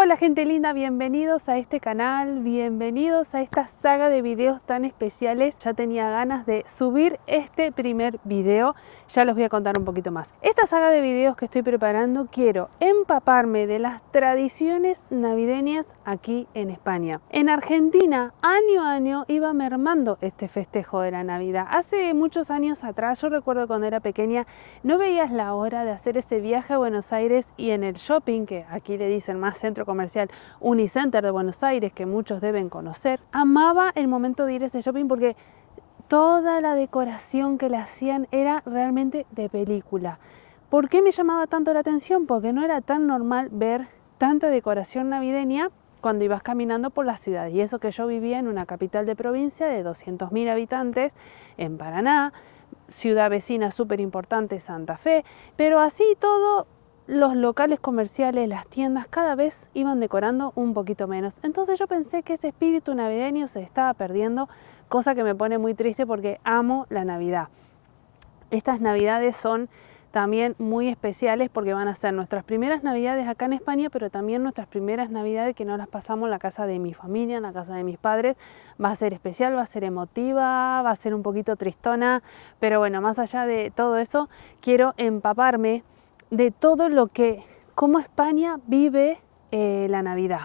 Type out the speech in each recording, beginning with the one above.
Hola gente linda, bienvenidos a este canal, bienvenidos a esta saga de videos tan especiales. Ya tenía ganas de subir este primer video, ya los voy a contar un poquito más. Esta saga de videos que estoy preparando, quiero empaparme de las tradiciones navideñas aquí en España. En Argentina, año a año iba mermando este festejo de la Navidad. Hace muchos años atrás, yo recuerdo cuando era pequeña, no veías la hora de hacer ese viaje a Buenos Aires y en el shopping, que aquí le dicen más centro comercial, Unicenter de Buenos Aires, que muchos deben conocer. Amaba el momento de ir a ese shopping porque toda la decoración que le hacían era realmente de película. ¿Por qué me llamaba tanto la atención? Porque no era tan normal ver tanta decoración navideña cuando ibas caminando por la ciudad. Y eso que yo vivía en una capital de provincia de 200.000 habitantes, en Paraná, ciudad vecina súper importante, Santa Fe, pero así todo, los locales comerciales, las tiendas, cada vez iban decorando un poquito menos. Entonces yo pensé que ese espíritu navideño se estaba perdiendo, cosa que me pone muy triste porque amo la Navidad. Estas Navidades son también muy especiales porque van a ser nuestras primeras Navidades acá en España, pero también nuestras primeras Navidades que no las pasamos en la casa de mi familia, en la casa de mis padres. Va a ser especial, va a ser emotiva, va a ser un poquito tristona, pero bueno, más allá de todo eso, quiero empaparme de todo lo que, cómo España vive la Navidad,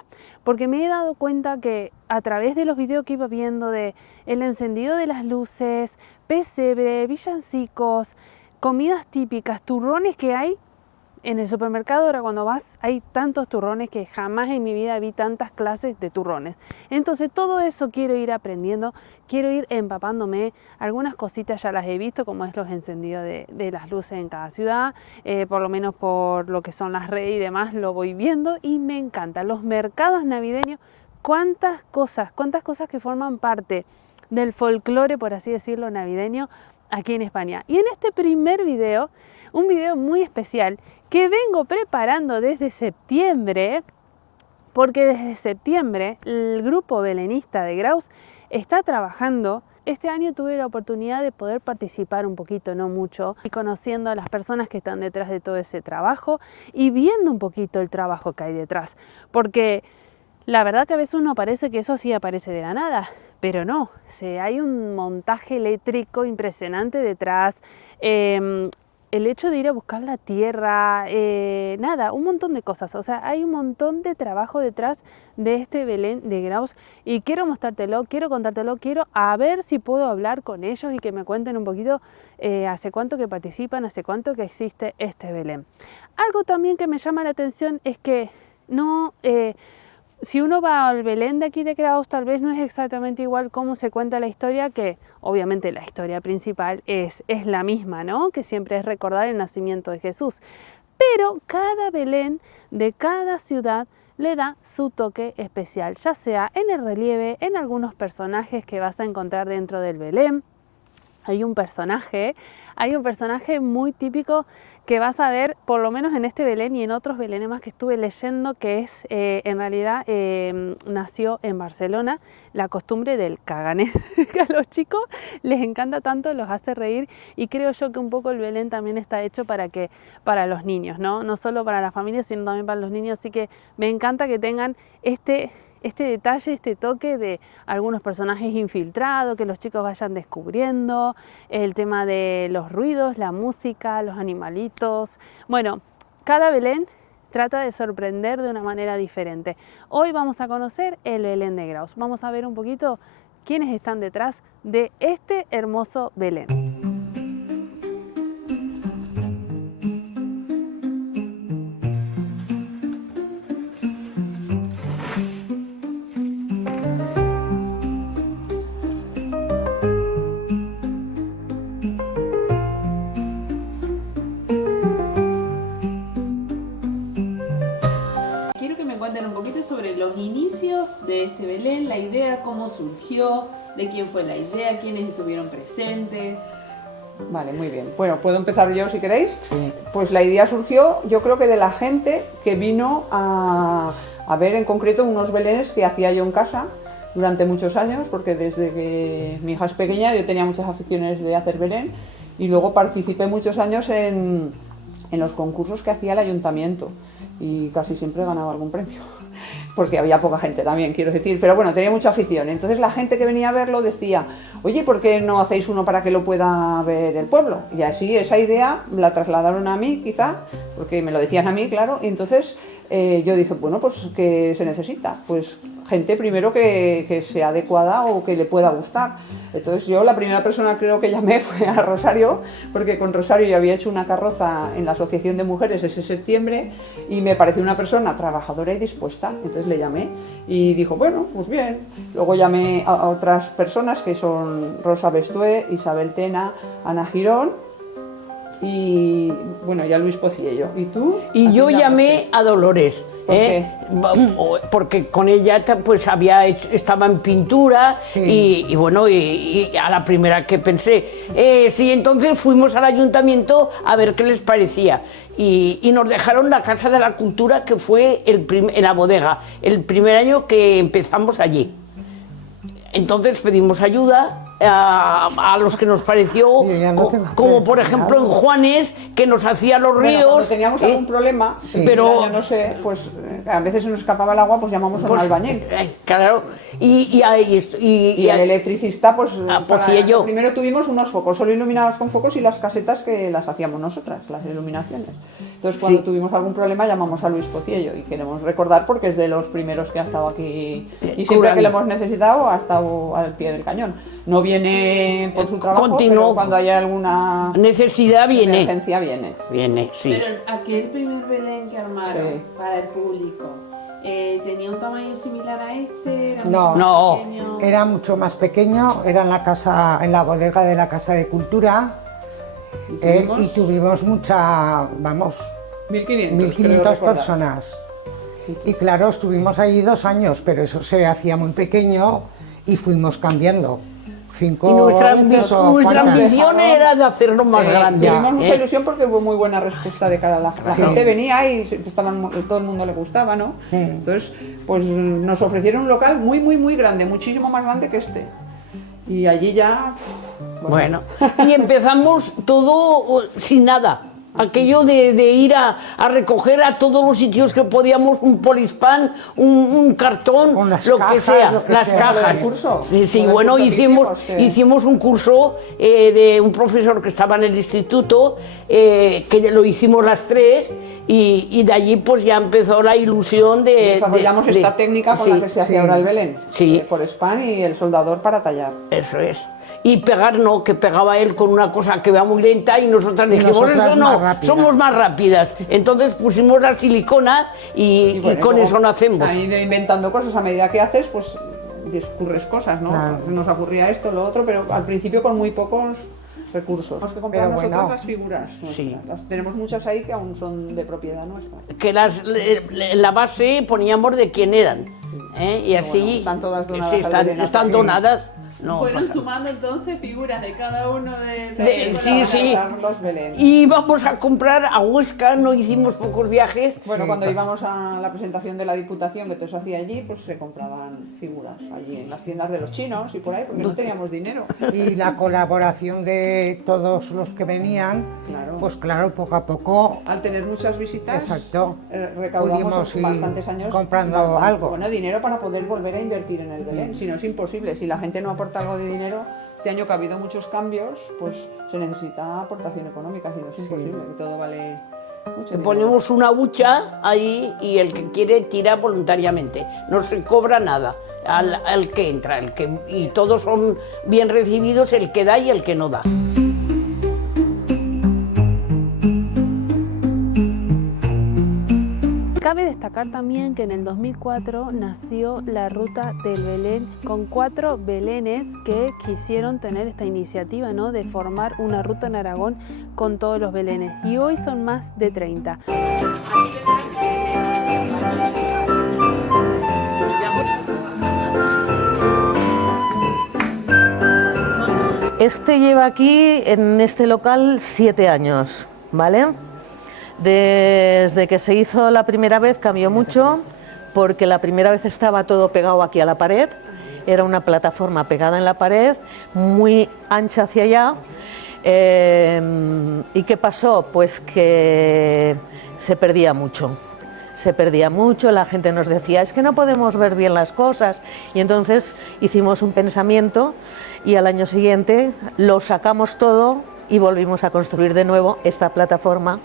porque me he dado cuenta que a través de los videos que iba viendo de el encendido de las luces, pesebre, villancicos, comidas típicas, turrones que hay en el supermercado, ahora cuando vas hay tantos turrones que jamás en mi vida vi tantas clases de turrones. Entonces todo eso quiero ir aprendiendo, quiero ir empapándome. Algunas cositas ya las he visto, como es los encendidos de las luces en cada ciudad, por lo menos por lo que son las redes y demás lo voy viendo y me encanta. Los mercados navideños, cuántas cosas que forman parte del folclore, por así decirlo, navideño aquí en España. Y en este primer video, un video muy especial que vengo preparando desde septiembre, porque desde septiembre el grupo belenista de Graus está trabajando. Este año tuve la oportunidad de poder participar un poquito, no mucho, y conociendo a las personas que están detrás de todo ese trabajo y viendo un poquito el trabajo que hay detrás, porque la verdad que a veces uno parece que eso sí aparece de la nada, pero no, hay un montaje eléctrico impresionante detrás, el hecho de ir a buscar la tierra, nada, un montón de cosas. O sea, hay un montón de trabajo detrás de este Belén de Graus y quiero mostrártelo, quiero contártelo, quiero a ver si puedo hablar con ellos y que me cuenten un poquito hace cuánto que participan, hace cuánto que existe este Belén. Algo también que me llama la atención es que no... si uno va al Belén de aquí de Graus, tal vez no es exactamente igual cómo se cuenta la historia, que obviamente la historia principal es la misma, ¿no? Que siempre es recordar el nacimiento de Jesús. Pero cada Belén de cada ciudad le da su toque especial, ya sea en el relieve, en algunos personajes que vas a encontrar dentro del Belén. Hay un personaje muy típico que vas a ver, por lo menos en este Belén y en otros Belenes más que estuve leyendo, que es, en realidad, nació en Barcelona, la costumbre del cagané, que a los chicos les encanta tanto, los hace reír, y creo yo que un poco el Belén también está hecho para los niños, ¿no? No solo para las familias, sino también para los niños, así que me encanta que tengan este detalle, este toque de algunos personajes infiltrados, que los chicos vayan descubriendo, el tema de los ruidos, la música, los animalitos. Bueno, cada Belén trata de sorprender de una manera diferente. Hoy vamos a conocer el Belén de Graus. Vamos a ver un poquito quiénes están detrás de este hermoso Belén. Cuenten un poquito sobre los inicios de este Belén, la idea, cómo surgió, de quién fue la idea, quiénes estuvieron presentes. Vale, muy bien. Bueno, ¿puedo empezar yo si queréis? Sí. Pues la idea surgió, yo creo que de la gente que vino a ver en concreto unos belenes que hacía yo en casa durante muchos años, porque desde que mi hija es pequeña yo tenía muchas aficiones de hacer belén y luego participé muchos años en los concursos que hacía el ayuntamiento y casi siempre ganaba algún premio. porque había poca gente también, quiero decir, pero bueno, tenía mucha afición. Entonces la gente que venía a verlo decía, oye, ¿por qué no hacéis uno para que lo pueda ver el pueblo? Y así esa idea la trasladaron a mí, quizá, porque me lo decían a mí, claro, y entonces yo dije, bueno, pues ¿qué se necesita? Pues gente primero que sea adecuada o que le pueda gustar. Entonces yo la primera persona creo que llamé fue a Rosario, porque con Rosario yo había hecho una carroza en la Asociación de Mujeres ese septiembre y me pareció una persona trabajadora y dispuesta. Entonces le llamé y dijo, bueno, pues bien. Luego llamé a otras personas que son Rosa Bestué, Isabel Tena, Ana Girón y bueno, ya Luis Pociello. ¿Y tú? Y yo llamé a Dolores. ¿Por qué? Porque con ella pues estaba en pintura, sí. y bueno, y a la primera que pensé, sí, entonces fuimos al ayuntamiento a ver qué les parecía y nos dejaron la Casa de la Cultura, que fue en la bodega, el primer año que empezamos allí. Entonces pedimos ayuda a los que nos pareció, como por ejemplo en Juanes, que nos hacía los ríos. Cuando teníamos algún problema, sí, pero yo no sé, pues a veces se nos escapaba el agua, pues llamamos a un albañil. Claro, y el electricista, pues Pociello. Primero tuvimos unos focos, solo iluminados con focos, y las casetas que las hacíamos nosotras, las iluminaciones. Entonces cuando tuvimos algún problema llamamos a Luis Pociello, y queremos recordar porque es de los primeros que ha estado aquí, y siempre que lo hemos necesitado ha estado al pie del cañón. No viene por su trabajo, pero cuando haya alguna necesidad viene. Emergencia viene. Viene, sí. Pero aquel primer Belén que armaron para el público, ¿tenía un tamaño similar a este? ¿Era no, era mucho más pequeño, era en la bodega de la Casa de Cultura, y tuvimos 1500 personas. Y claro, estuvimos ahí 2 años, pero eso se hacía muy pequeño y fuimos cambiando. Y nuestra ambición era de hacerlo más grande. Tuvimos mucha ilusión porque hubo muy buena respuesta de cara a la gente. Venía y todo el mundo le gustaba, ¿no? Entonces, pues nos ofrecieron un local muy, muy, muy grande, muchísimo más grande que este. Y allí ya... Bueno, y empezamos todo sin nada. Aquello de ir a recoger a todos los sitios que podíamos, un polispan, un cartón, lo que sea, las cajas. Sí, bueno, hicimos un curso de un profesor que estaba en el instituto, que lo hicimos las 3, y de allí pues ya empezó la ilusión de... Desarrollamos esta técnica con la que se hace ahora el Belén, por span y el soldador para tallar. Eso es. Y pegar no, que pegaba él con una cosa que va muy lenta y nosotras dijimos, eso no, somos más rápidas. Entonces pusimos la silicona y con eso no hacemos. Ahí inventando cosas, a medida que haces, pues descubres cosas, ¿no? Claro. Nos ocurría esto, lo otro, pero al principio con muy pocos recursos. Tenemos que comprar nosotros las figuras. Tenemos muchas ahí que aún son de propiedad nuestra. Que la base poníamos de quién eran, y así están todas donadas. Están donadas. No, fueron sumando entonces figuras de cada uno de sí. Y íbamos a comprar a Huesca, no hicimos pocos viajes. Bueno, cuando íbamos a la presentación de la Diputación, que todo se hacía allí, pues se compraban figuras allí en las tiendas de los chinos y por ahí, porque no teníamos dinero. Y la colaboración de todos los que venían, pues claro, poco a poco... Al tener muchas visitas, recaudamos bastantes años comprando algo. Bueno, dinero para poder volver a invertir en el Belén, si no es imposible. Si la gente no aporta algo de dinero, este año que ha habido muchos cambios, pues se necesita aportación económica, si no es imposible, y todo vale mucho dinero. Ponemos una hucha ahí y el que quiere tira voluntariamente, no se cobra nada al que entra, y todos son bien recibidos, el que da y el que no da. Cabe destacar también que en el 2004 nació la Ruta del Belén con 4 belenes que quisieron tener esta iniciativa, ¿no?, de formar una ruta en Aragón con todos los belenes, y hoy son más de 30. Este lleva aquí, en este local, 7 años, ¿vale? Desde que se hizo la primera vez cambió mucho, porque la primera vez estaba todo pegado aquí a la pared, era una plataforma pegada en la pared, muy ancha hacia allá. ¿Y qué pasó? Pues que se perdía mucho. se perdía mucho, la gente nos decía, es que no podemos ver bien las cosas, y entonces hicimos un pensamiento y al año siguiente lo sacamos todo y volvimos a construir de nuevo esta plataforma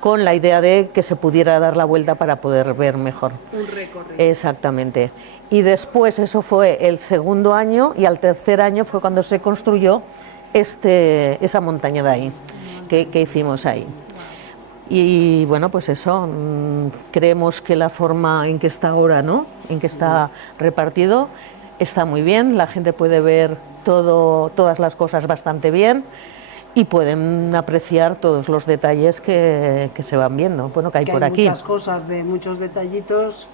con la idea de que se pudiera dar la vuelta para poder ver mejor. Un recorrido. Exactamente. Y después eso fue el segundo año y al tercer año fue cuando se construyó esa montaña de ahí, que hicimos ahí. Y bueno, pues eso, creemos que la forma en que está ahora, ¿no?, en que está repartido, está muy bien, la gente puede ver todas las cosas bastante bien y pueden apreciar todos los detalles que se van viendo, bueno, que hay por aquí. Muchas cosas, de muchos detallitos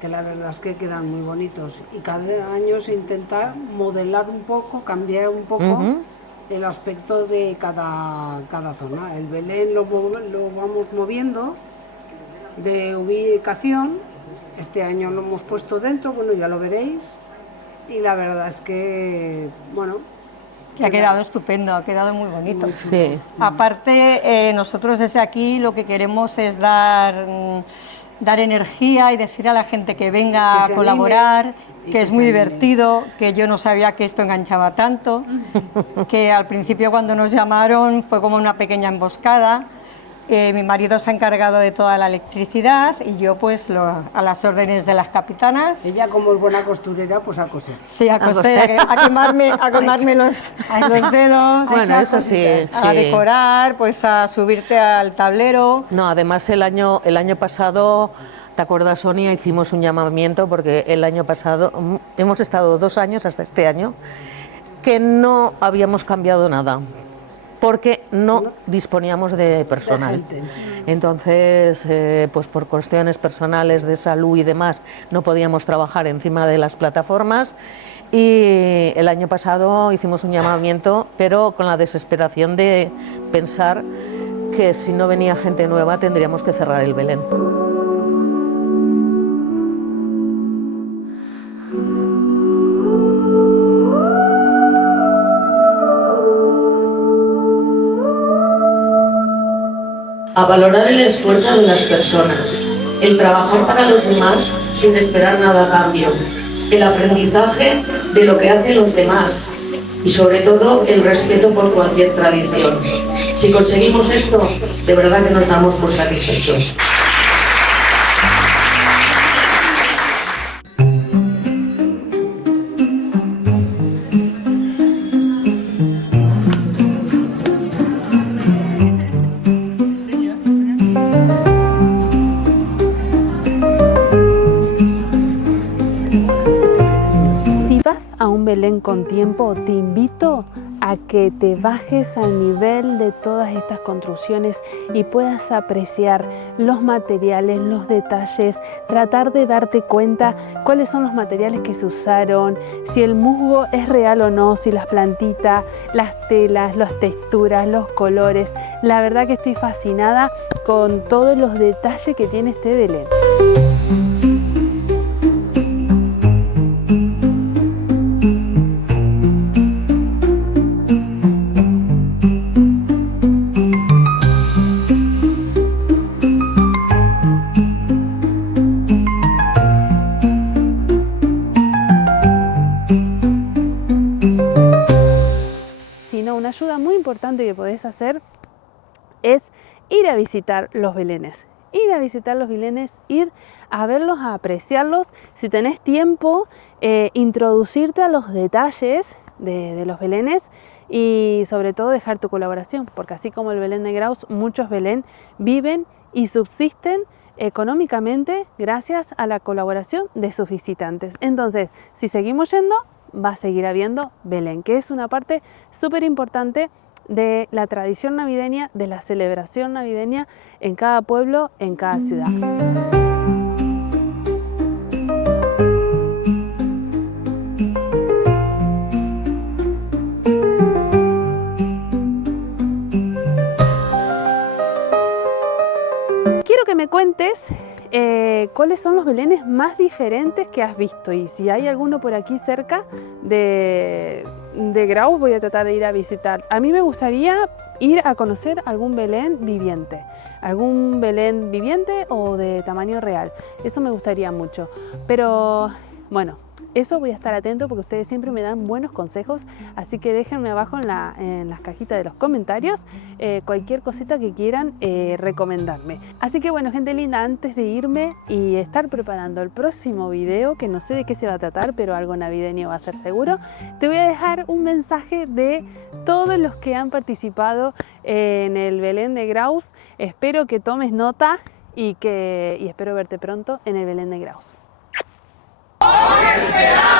que la verdad es que quedan muy bonitos, y cada año se intenta modelar un poco, cambiar un poco el aspecto de cada zona. El Belén lo vamos moviendo de ubicación, este año lo hemos puesto dentro, bueno, ya lo veréis, y la verdad es que, bueno, que ha quedado estupendo, ha quedado muy bonito. Sí. Aparte, nosotros desde aquí lo que queremos es dar energía y decir a la gente que venga Que se a colaborar, anime, que es muy divertido, que yo no sabía que esto enganchaba tanto, que al principio cuando nos llamaron fue como una pequeña emboscada. Mi marido se ha encargado de toda la electricidad y yo pues a las órdenes de las capitanas. ella como es buena costurera, pues a coser. Sí, a coser, a quemarme los dedos, Bueno, eso sí, a sí. decorar, pues a subirte al tablero. No, además el año pasado, ¿te acuerdas, Sonia? Hicimos un llamamiento porque el año pasado, hemos estado 2 años hasta este año, que no habíamos cambiado nada, porque no disponíamos de personal. Entonces, pues por cuestiones personales de salud y demás, no podíamos trabajar encima de las plataformas. Y el año pasado hicimos un llamamiento, pero con la desesperación de pensar que si no venía gente nueva tendríamos que cerrar el Belén. A valorar el esfuerzo de las personas, el trabajar para los demás sin esperar nada a cambio, el aprendizaje de lo que hacen los demás y sobre todo el respeto por cualquier tradición. Si conseguimos esto, de verdad que nos damos por satisfechos. A un Belén con tiempo, te invito a que te bajes al nivel de todas estas construcciones y puedas apreciar los materiales, los detalles, tratar de darte cuenta cuáles son los materiales que se usaron, si el musgo es real o no, si las plantitas, las telas, las texturas, los colores. La verdad que estoy fascinada con todos los detalles que tiene este Belén. Una ayuda muy importante que podés hacer es ir a visitar los belenes. Ir a visitar los belenes, ir a verlos, a apreciarlos. Si tenés tiempo, introducirte a los detalles de los belenes y sobre todo dejar tu colaboración, porque así como el Belén de Graus, muchos Belén viven y subsisten económicamente gracias a la colaboración de sus visitantes. Entonces, si seguimos yendo, va a seguir habiendo Belén, que es una parte súper importante de la tradición navideña, de la celebración navideña en cada pueblo, en cada ciudad. Quiero que me cuentes cuáles son los belenes más diferentes que has visto, y si hay alguno por aquí cerca de Graus voy a tratar de ir a visitar. A mí me gustaría ir a conocer algún Belén viviente o de tamaño real, eso me gustaría mucho, pero bueno, eso voy a estar atento porque ustedes siempre me dan buenos consejos, así que déjenme abajo en las cajitas de los comentarios cualquier cosita que quieran recomendarme. Así que bueno, gente linda, antes de irme y estar preparando el próximo video, que no sé de qué se va a tratar, pero algo navideño va a ser seguro, te voy a dejar un mensaje de todos los que han participado en el Belén de Graus. Espero que tomes nota y espero verte pronto en el Belén de Graus. ¡Os esperamos!